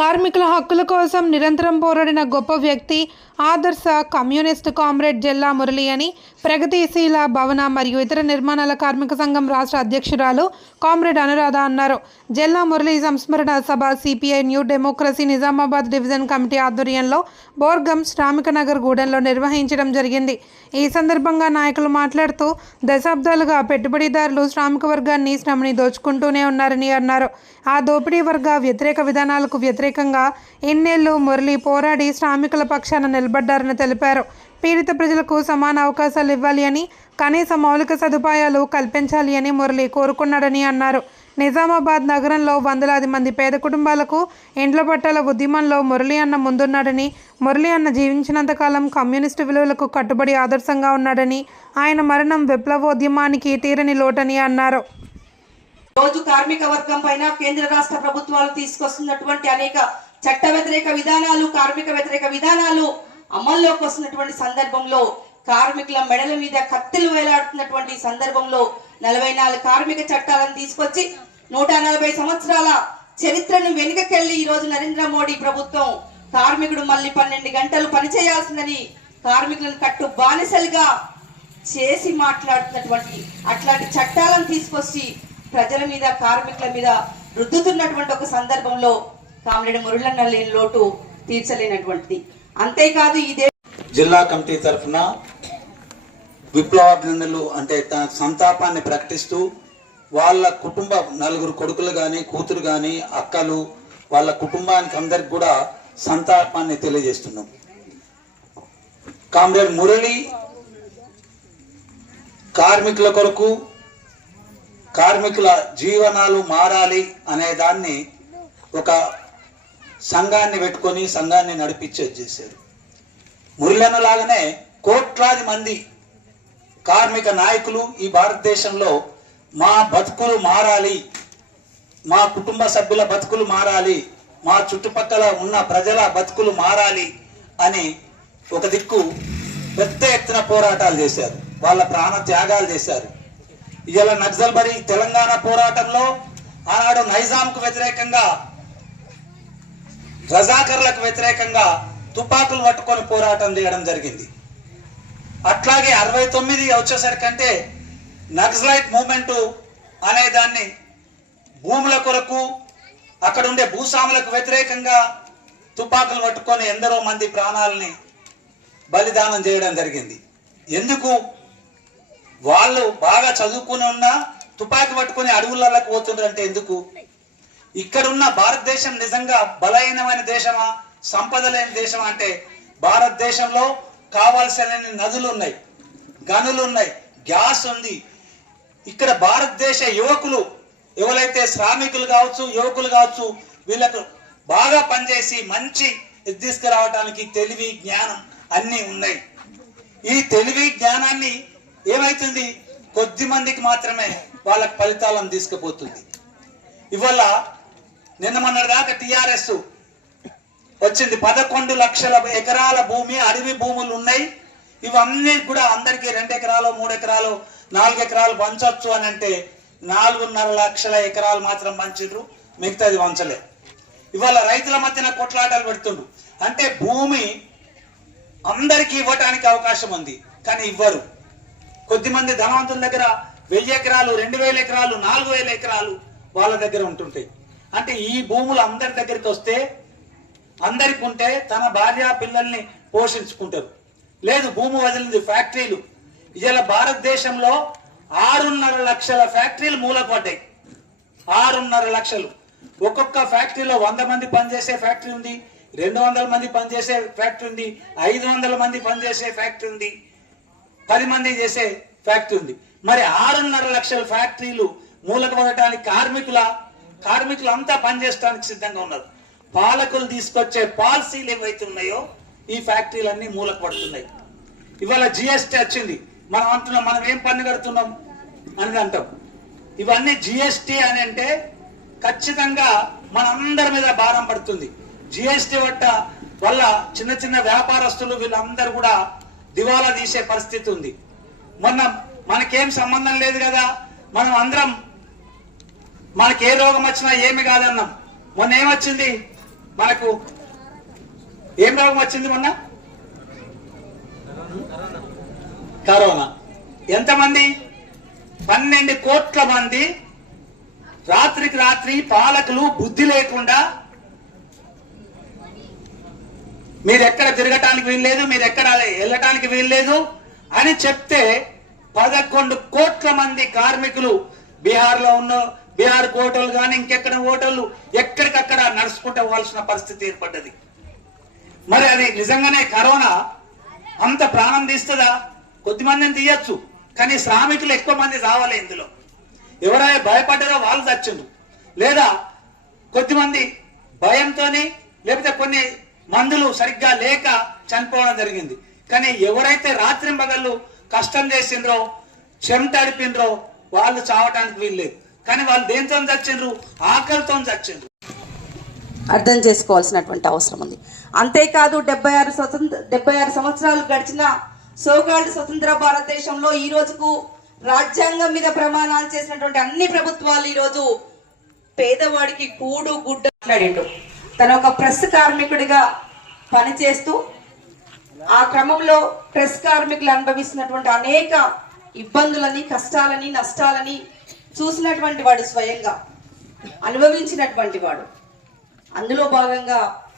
కార్మికుల హక్కుల కోసం నిరంతరం పోరాడిన గొప్ప వ్యక్తి ఆదర్శ కమ్యూనిస్ట్ కామ్రేడ్ జిల్లా మురళి అని ప్రగతిశీల భవన మరియు ఇతర నిర్మాణాల కార్మిక సంఘం రాష్ట్ర అధ్యక్షురాలు కామ్రేడ్ అనురాధ అన్నారు. జిల్లా మురళి సంస్మరణ సభ CPI new democracy Nizamabad division committee ఆధ్వర్యంలో బోర్గం శ్రామిక నగర్ గూడెంలో నిర్వహించడం జరిగింది. ఈ సందర్భంగా నాయకులు మాట్లాడుతూ దశాబ్దాలుగా పెట్టుబడిదారులు శ్రామిక వర్గాన్ని శ్రమని దోచుకుంటూనే ఉన్నారని అన్నారు. ఆ దోపిడీ వర్గ వ్యతిరేక విధానాలకు వ్యతిరేకంగా ఎన్నేళ్ళు మురళి పోరాడి శ్రామికుల పక్షాన నిలబడ్డారని తెలిపారు. పీడిత ప్రజలకు సమాన అవకాశాలు ఇవ్వాలి అని కనీస మౌలిక సదుపాయాలు కల్పించాలి అని మురళి కోరుకున్నాడని అన్నారు. నిజామాబాద్ నగరంలో వందలాది మంది పేద కుటుంబాలకు ఇండ్ల పట్టాల ఉద్యమంలో మురళి అన్న ముందున్నాడని మురళి అన్న జీవించినంతకాలం కమ్యూనిస్టు విలువలకు కట్టుబడి ఆదర్శంగా ఉన్నాడని ఆయన మరణం విప్లవోద్యమానికి తీరని లోటని అన్నారు. రోజు కార్మిక వర్గం పైన కేంద్ర రాష్ట్ర ప్రభుత్వాలు తీసుకొస్తున్నటువంటి అనేక చట్ట వ్యతిరేక విధానాలు కార్మిక వ్యతిరేక విధానాలు అమల్లోకి వస్తున్నటువంటి సందర్భంలో కార్మికుల మెడల మీద కత్తిలు వేలాడుతున్నటువంటి సందర్భంలో నలభై నాలుగు కార్మిక చట్టాలను తీసుకొచ్చి నూట నలభై సంవత్సరాల చరిత్రను వెనుకకెళ్ళి ఈ రోజు నరేంద్ర మోడీ ప్రభుత్వం కార్మికుడు మళ్ళీ పన్నెండు గంటలు పనిచేయాల్సిందని కార్మికులను కట్టు బానిసలుగా చేసి మాట్లాడుతున్నటువంటి అట్లాంటి చట్టాలను తీసుకొచ్చి ప్రజల మీద కార్మికుల మీద రుద్దుతున్నటువంటి ఒక సందర్భంలో కామిరెడ్డి మురళన్న లేని లోటు తీర్చలేనటువంటిది. అంతేకాదు ఇదే జిల్లా కమిటీ తరఫున విప్లవాభినందనలు అంటే తన సంతాపాన్ని ప్రకటిస్తూ వాళ్ళ కుటుంబ నలుగురు కొడుకులు కానీ కూతురు కానీ అక్కలు వాళ్ళ కుటుంబానికి అందరికి కూడా సంతాపాన్ని తెలియజేస్తున్నాం. కామ్రేడ్ మురళి కార్మికుల కొరకు కార్మికుల జీవనాలు మారాలి అనే దాన్ని ఒక సంఘాన్ని పెట్టుకొని సంఘాన్ని నడిపించేది చేశారు. మురళన లాగానే కోట్లాది మంది కార్మిక నాయకులు ఈ భారతదేశంలో మా బతుకులు మారాలి మా కుటుంబ సభ్యుల బతుకులు మారాలి మా చుట్టుపక్కల ఉన్న ప్రజల బతుకులు మారాలి అని ఒక దిక్కు పెద్ద ఎత్తున పోరాటాలు చేశారు. వాళ్ళ ప్రాణ త్యాగాలు చేశారు. ఇవాళ నక్సల్బరి తెలంగాణ పోరాటంలో ఆనాడు నైజాంకు వ్యతిరేకంగా రజాకర్లకు వ్యతిరేకంగా తుపాకులు పట్టుకొని పోరాటం చేయడం జరిగింది. అట్లాగే అరవై తొమ్మిది వచ్చేసరికంటే నక్సలైట్ మూమెంటు అనే దాన్ని భూముల కొరకు అక్కడ ఉండే భూస్వాములకు వ్యతిరేకంగా తుపాకులు పట్టుకొని ఎందరో మంది ప్రాణాలని బలిదానం చేయడం జరిగింది. ఎందుకు? వాళ్ళు బాగా చదువుకుని ఉన్నా తుపాకి పట్టుకొని అడవులలోకి పోతుండ్రంటే ఎందుకు? ఇక్కడున్న భారతదేశం నిజంగా బలహీనమైన దేశమా? సంపద లేని దేశమా? అంటే భారతదేశంలో కావాల్సిన నదులు ఉన్నాయి గనులు ఉన్నాయి గ్యాస్ ఉంది. ఇక్కడ భారతదేశ యువకులు ఎవరైతే శ్రామికులు కావచ్చు యువకులు కావచ్చు వీళ్ళకు బాగా పనిచేసి మంచి తీసుకురావడానికి తెలివి జ్ఞానం అన్నీ ఉన్నాయి. ఈ తెలివి జ్ఞానాన్ని ఏమైతుంది? కొద్ది మందికి మాత్రమే వాళ్ళకి ఫలితాలను తీసుకుపోతుంది. ఇవాళ నిన్న మొన్నటి దాకా టిఆర్ఎస్ వచ్చింది పదకొండు లక్షల ఎకరాల భూమి అడవి భూములు ఉన్నాయి. ఇవన్నీ కూడా అందరికీ రెండు ఎకరాలు మూడు ఎకరాలు నాలుగు ఎకరాలు పంచవచ్చు అని అంటే నాలుగున్నర లక్షల ఎకరాలు మాత్రం పంచిండ్రు మిగతాది వంచలే ఇవాళ రైతుల మధ్యన కొట్లాటలు పెడుతుండ్రు. అంటే భూమి అందరికీ ఇవ్వటానికి అవకాశం ఉంది కానీ ఇవ్వరు. కొద్దిమంది ధనవంతుల దగ్గర వెయ్యి ఎకరాలు రెండు వేల ఎకరాలు నాలుగు వేల ఎకరాలు వాళ్ళ దగ్గర ఉంటుంటాయి. అంటే ఈ భూములు అందరి దగ్గరికి వస్తే అందరికి ఉంటే తన భార్య పిల్లల్ని పోషించుకుంటారు. లేదు భూమి వదిలింది ఫ్యాక్టరీలు. ఇవాళ భారతదేశంలో ఆరున్నర లక్షల ఫ్యాక్టరీలు మూలపడ్డాయి. ఆరున్నర లక్షలు. ఒక్కొక్క ఫ్యాక్టరీలో వంద మంది పనిచేసే ఫ్యాక్టరీ ఉంది రెండు వందల మంది పనిచేసే ఫ్యాక్టరీ ఉంది ఐదు వందల మంది పనిచేసే ఫ్యాక్టరీ ఉంది పది మంది చేసే ఫ్యాక్టరీ ఉంది. మరి ఆరున్నర లక్షల ఫ్యాక్టరీలు మూలకపడటానికి కార్మికుల కార్మికులు అంతా పనిచేయడానికి సిద్ధంగా ఉన్నారు. పాలకులు తీసుకొచ్చే పాలసీలు ఏవైతే ఉన్నాయో ఈ ఫ్యాక్టరీలన్నీ మూలకపడుతున్నాయి ఇవాళ జిఎస్టీ వచ్చింది. మనం అంటున్నాం మనం ఏం పన్ను కడుతున్నాం అని అంటాం. ఇవన్నీ జిఎస్టీ అని అంటే ఖచ్చితంగా మనందరి మీద భారం పడుతుంది. జిఎస్టీ వట్ట వల్ల చిన్న చిన్న వ్యాపారస్తులు వీళ్ళందరూ కూడా దివాలా తీసే పరిస్థితి ఉంది. మొన్న మనకేం సంబంధం లేదు కదా? మనం అందరం మనకి ఏ రోగం వచ్చినా ఏమి కాదన్నాం. మొన్న ఏమొచ్చింది? మనకు ఏం రోగం వచ్చింది మొన్న? కరోనా. ఎంతమంది? పన్నెండు కోట్ల మంది రాత్రికి రాత్రి పాలకులు బుద్ధి లేకుండా మీరు ఎక్కడ తిరగటానికి వీల్లేదు మీరు ఎక్కడ వెళ్ళటానికి వీల్లేదు అని చెప్తే పదకొండు కోట్ల మంది కార్మికులు బీహార్లో ఉన్న బీహార్ హోటల్ కానీ ఇంకెక్కడ హోటళ్ళు ఎక్కడికక్కడ నడుచుకుంటూ పోవాల్సిన పరిస్థితి ఏర్పడ్డది. మరి అది నిజంగానే కరోనా? అంత ప్రాణం తీస్తుందా? కొద్ది మందిని తీయచ్చు కానీ శ్రామికులు ఎక్కువ మంది రావాలి ఇందులో. ఎవరైనా భయపడ్డారో వాళ్ళు చచ్చిండు లేదా కొద్దిమంది భయంతోనే లేకపోతే కొన్ని మందులు సరిగ్గా లేక చనిపోవడం జరిగింది. కానీ ఎవరైతే రాత్రి పగళ్ళు కష్టం చేసిండ్రో చెమటడిపిండ్రో వాళ్ళు చావటానికి వీల్లేదు. కానీ వాళ్ళు దేంతో చచ్చిండ్రు? ఆకలితో చచ్చిండ్రు. అర్థం చేసుకోవాల్సినటువంటి అవసరం ఉంది. అంతేకాదు డెబ్బై ఆరు స్వతంత్ర డెబ్బై ఆరు సంవత్సరాలు గడిచిన సోకాల్డ్ స్వతంత్ర భారతదేశంలో ఈ రోజుకు రాజ్యాంగం మీద ప్రమాణాలు చేసినటువంటి అన్ని ప్రభుత్వాలు ఈరోజు పేదవాడికి కూడు గుడ్డ మాట్లాడిండు తను ఒక ప్రెస్ కార్మికుడిగా పనిచేస్తూ ఆ క్రమంలో ప్రెస్ కార్మికులు అనుభవిస్తున్నటువంటి అనేక ఇబ్బందులని కష్టాలని నష్టాలని చూసినటువంటి వాడు స్వయంగా అనుభవించినటువంటి వాడు. అందులో భాగంగా